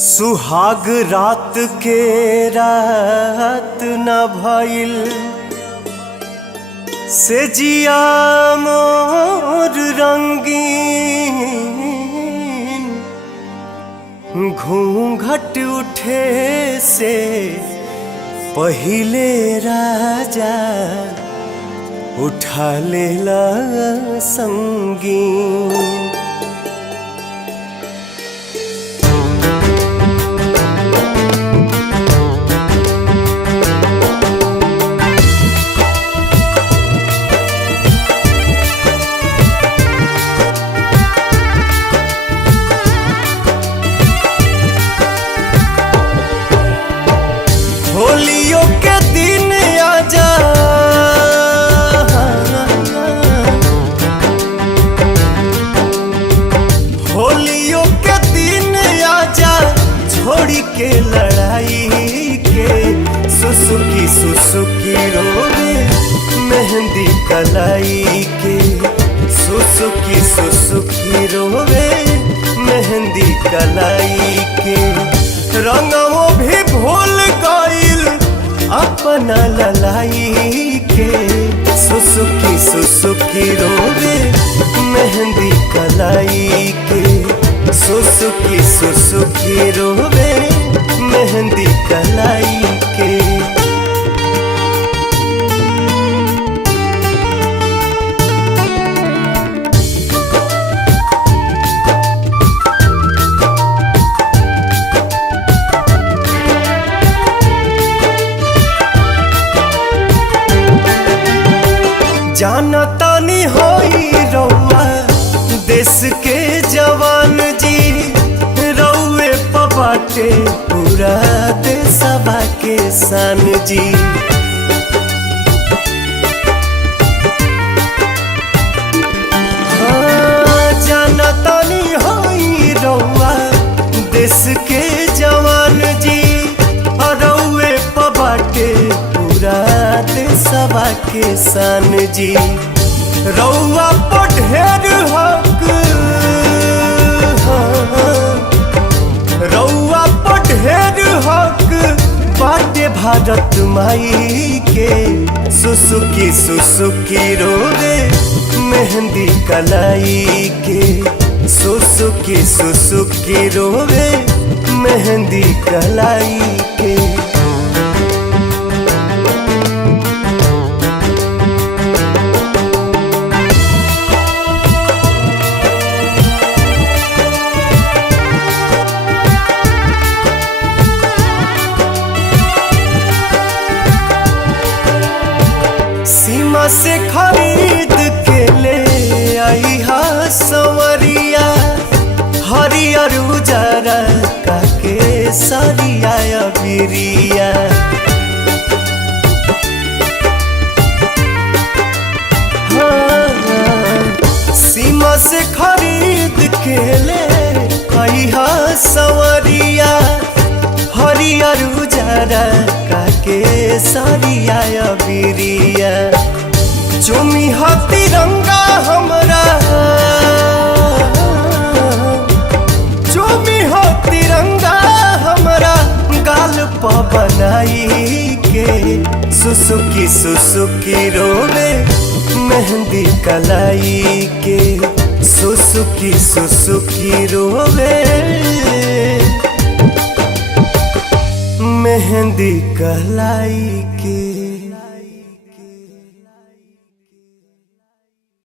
सुहाग रात के रात न भइल से जिया मोर रंगीन। घूंघट उठे से पहिले राजा उठा लेला संगीन। होलियों के दिन आजा, होलियों के दिन आजा, छोड़ी के लड़ाई के सुसुकी सुसुकी रोवे मेहंदी कलाई के। सुसुकी सुसुकी रोवे मेहंदी कलाई के। रंगों भी भूल गइल अपना ललाई के। सुसुकी सुसुकी रोवे मेहंदी कलाई के। सुसुकी सुसुकी रोवे मेहंदी कलाई के। जाना तानी होई रउआ देश के जवान जी। रउए पबाटे पूरा देशवा के शान जी। हाँ, जाना तानी होई रउआ देश के जवान जी। रउए पबाटे पूरा देशवा के शान जी। रउआ पर ढेर हक, रउआ पर ढेर हक बाटे भारत माई के। सुसुकी सुसुकी रोवे मेहंदी कलाई के। सुसुकी सुसुकी रोवे मेहंदी कलाई के। सीमा से खरीद के ले आई हा संवरिया। हरियर उजरा काके सरिया बिरिया। हाँ, सीमा से खरीद के ले आई हा संवरिया। हरियर उजरा काके सरिया बिरिया। चुमी हा तिरंगा हमरा, चुमी हा तिरंगा हमरा गाल प बनाई के। सुसुकी सुसुकी रोवे मेहंदी कलाई के। सुसुकी सुसुकी रोवे मेहंदी कलाई के।